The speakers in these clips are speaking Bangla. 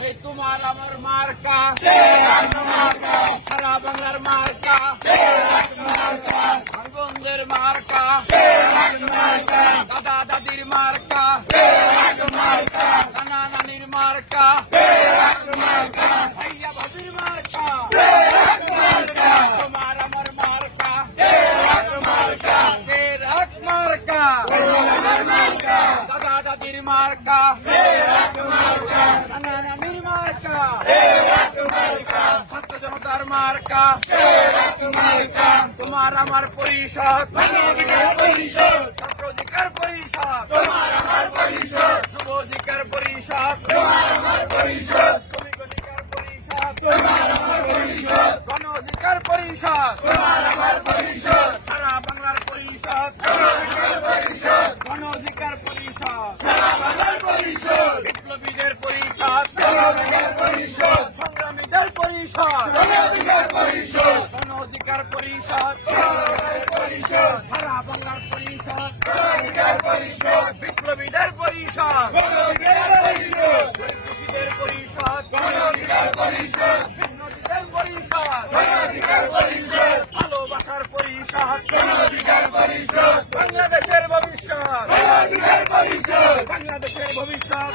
এই তোমার আমার মার্কা সারা বাংলার মার্কা ভাইবোনদের মার্কা দাদা দাদির মার্কা নানা নানির মার্কা ভাইয়া ভাবির মার্কা তোমার আমার মার্কা মার্কা দাদা দাদির মার্কা নানা নানির মার্কা ছাত্র জনতার মার্কা তোমার আমার পরিষদ ছাত্র অধিকার পরিষদ যুব অধিকার পরিষদ শ্রমিক অধিকার পরিষদ গণ অধিকার পরিষদ সারা বাংলার পরিষদ গণ অধিকার পরিষদ বিপ্লবীদের পরিষদ সংগ্রামীদের পরিষদ গণ অধিকার পরিষদ সারা বাংলার পরিষদ বিপ্লবীদের পরিষদ বিপ্লবীদের পরিষদ বিপ্লবীদের পরিষদ ভালোবাসার পরিষদ বাংলাদেশের ভবিষ্যৎ বাংলাদেশের ভবিষ্যৎ বাংলাদেশের ভবিষ্যৎ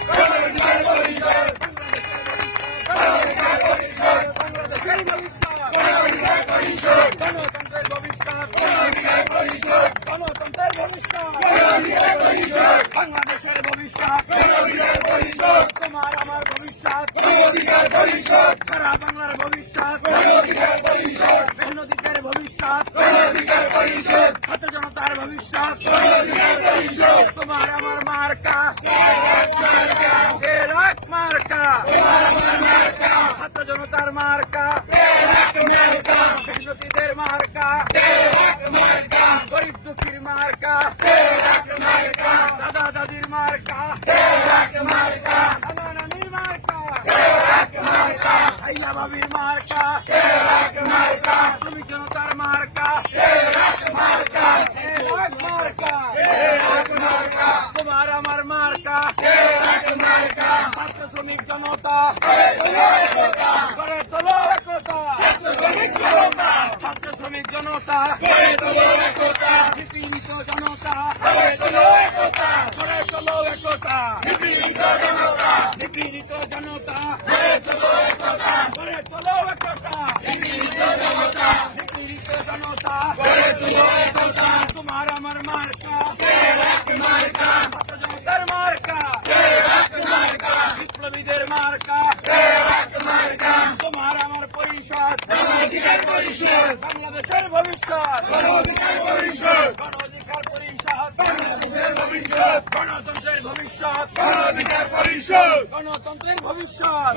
গণতন্ত্রের ভবিষ্যৎ গণতন্ত্রের ভবিষ্যৎ বাংলাদেশের ভবিষ্যৎ তোমার আমার ভবিষ্যৎ সারা বাংলার ভবিষ্যৎ মেহনতিদের ভবিষ্যৎ ছাত্র জনতার ভবিষ্যৎ তোমার আমার মার্কা মার্কা ছাত্র জনতার মার্কা মেহনতিদের মার্কা গরিব দুঃখীর মার্কা দাদা দাদির মার্কা নানা নানির মার্কা ভাইয়া ভাবির মার্কা শ্রমিক জনতার মার্কা তোমার আমার মার্কা ছাত্র শ্রমিক জনতা গড়ে তোলো একতা ছাত্র শ্রমিক জনতা নিপীড়িত জনতা গড়ে তোলো একতা নিপীড়িত জনতা গড়ে তোলো একতা নিপীড়িত জনতা তোমার আমার মার্কা ছাত্র জনতার মার্কা বিপ্লবীদের মার্কা তোমার আমার পরিষদ বাংলাদেশের ভবিষ্যৎ গণ অধিকার পরিষদ গণতন্ত্রের ভবিষ্যৎ গণতন্ত্রের ভবিষ্যৎ